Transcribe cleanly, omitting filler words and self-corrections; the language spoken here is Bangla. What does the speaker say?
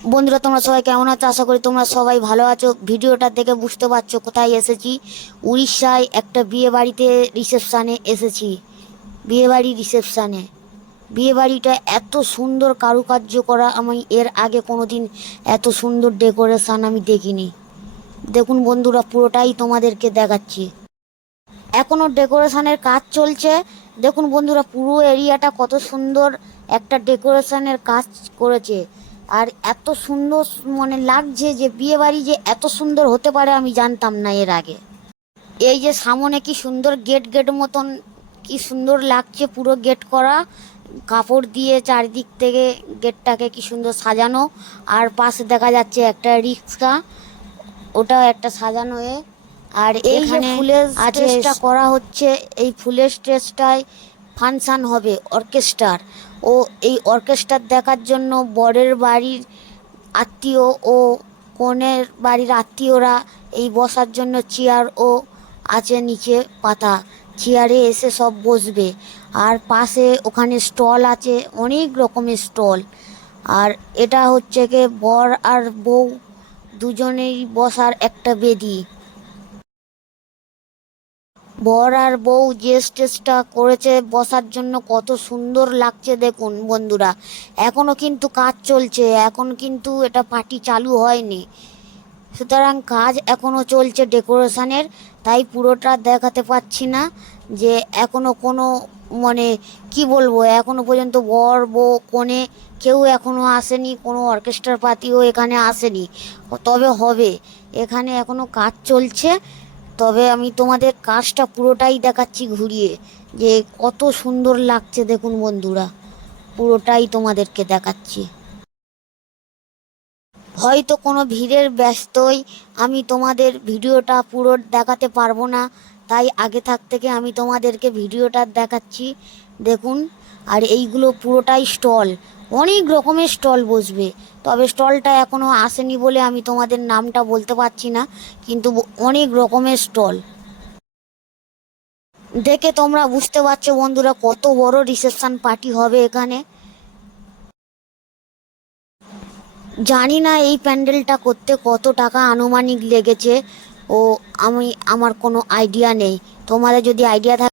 বন্ধুরা, তোমরা সবাই কেমন আছো? আশা করি তোমরা সবাই ভালো আছো। ভিডিওটা দেখে বুঝতে পারছো কোথায় এসেছি। উড়িষ্যায় একটা বিয়ে বাড়িতে রিসেপশানে এসেছি। বিয়ে বাড়িটা এত সুন্দর কারুকার্য করা, আমি এর আগে কোনো দিন এত সুন্দর ডেকোরেশন আমি দেখিনি। দেখুন বন্ধুরা, পুরোটাই তোমাদেরকে দেখাচ্ছি। এখনও ডেকোরেশনের কাজ চলছে। দেখুন বন্ধুরা, পুরো এরিয়াটা কত সুন্দর একটা ডেকোরেশনের কাজ করেছে। আর এত সুন্দর লাগছে যে বিয়ে বাড়ি যে এত সুন্দর হতে পারে আমি জানতাম না এর আগে। এই যে সামনে কি সুন্দর গেট গেট মতন, কি সুন্দর লাগছে পুরো গেট করা, কাপড় দিয়ে চারিদিক থেকে গেটটাকে কি সুন্দর সাজানো। আর পাশে দেখা যাচ্ছে একটা রিক্সা, ওটাও একটা সাজানো আর এই যে ফুলের স্টেজটা করা হচ্ছে, এই ফুলের স্টেজটায় ফাংশান হবে অর্কেস্ট্রার। ও এই অর্কেস্ট্রার দেখার জন্য বরের বাড়ির আত্মীয় ও কনের বাড়ির আত্মীয়রা এই বসার জন্য চেয়ারও আছে নিচে পাতা, চেয়ারে এসে সব বসবে। আর পাশে ওখানে স্টল আছে, অনেক রকমের স্টল। আর এটা হচ্ছে কি বর আর বউ দুজনেই বসার একটা বেদি। বর আর বউ যে স্টেজটা করেছে বসার জন্য কত সুন্দর লাগছে দেখুন বন্ধুরা। এখনো কিন্তু কাজ চলছে, এখন কিন্তু এটা পার্টি চালু হয়নি, সুতরাং কাজ এখনো চলছে ডেকোরেশনের। তাই পুরোটা দেখাতে পাচ্ছি না যে এখনো কোনো কি বলবো, এখনো পর্যন্ত বর বউ কনে কেউ এখনো আসেনি, কোনো অর্কেস্ট্রার পার্টিও এখানে আসেনি। তবে হবে, এখানে এখনো কাজ চলছে। তবে আমি তোমাদের কাজটা পুরোটাই দেখাচ্ছি ঘুরিয়ে, যে কত সুন্দর লাগছে দেখুন বন্ধুরা, পুরোটাই তোমাদেরকে দেখাচ্ছি। হয়তো কোনো ভিড়ের ব্যস্তই আমি তোমাদের ভিডিওটা পুরো দেখাতে পারবো না, তাই আগে থেকে আমি তোমাদেরকে ভিডিওটা দেখাচ্ছি দেখুন। আর এইগুলো পুরোটাই স্টল, অনেক রকমের স্টল বসবে। তবে স্টলটা এখনও আসেনি বলে আমি তোমাদের নামটা বলতে পারছি না, কিন্তু অনেক রকমের স্টল দেখে তোমরা বুঝতে পারছো বন্ধুরা কত বড় রিসেপশন পার্টি হবে এখানে। জানি না এই প্যান্ডেলটা করতে কত টাকা আনুমানিক লেগেছে, ও আমার কোনো আইডিয়া নেই। তোমাদের যদি আইডিয়া থাকে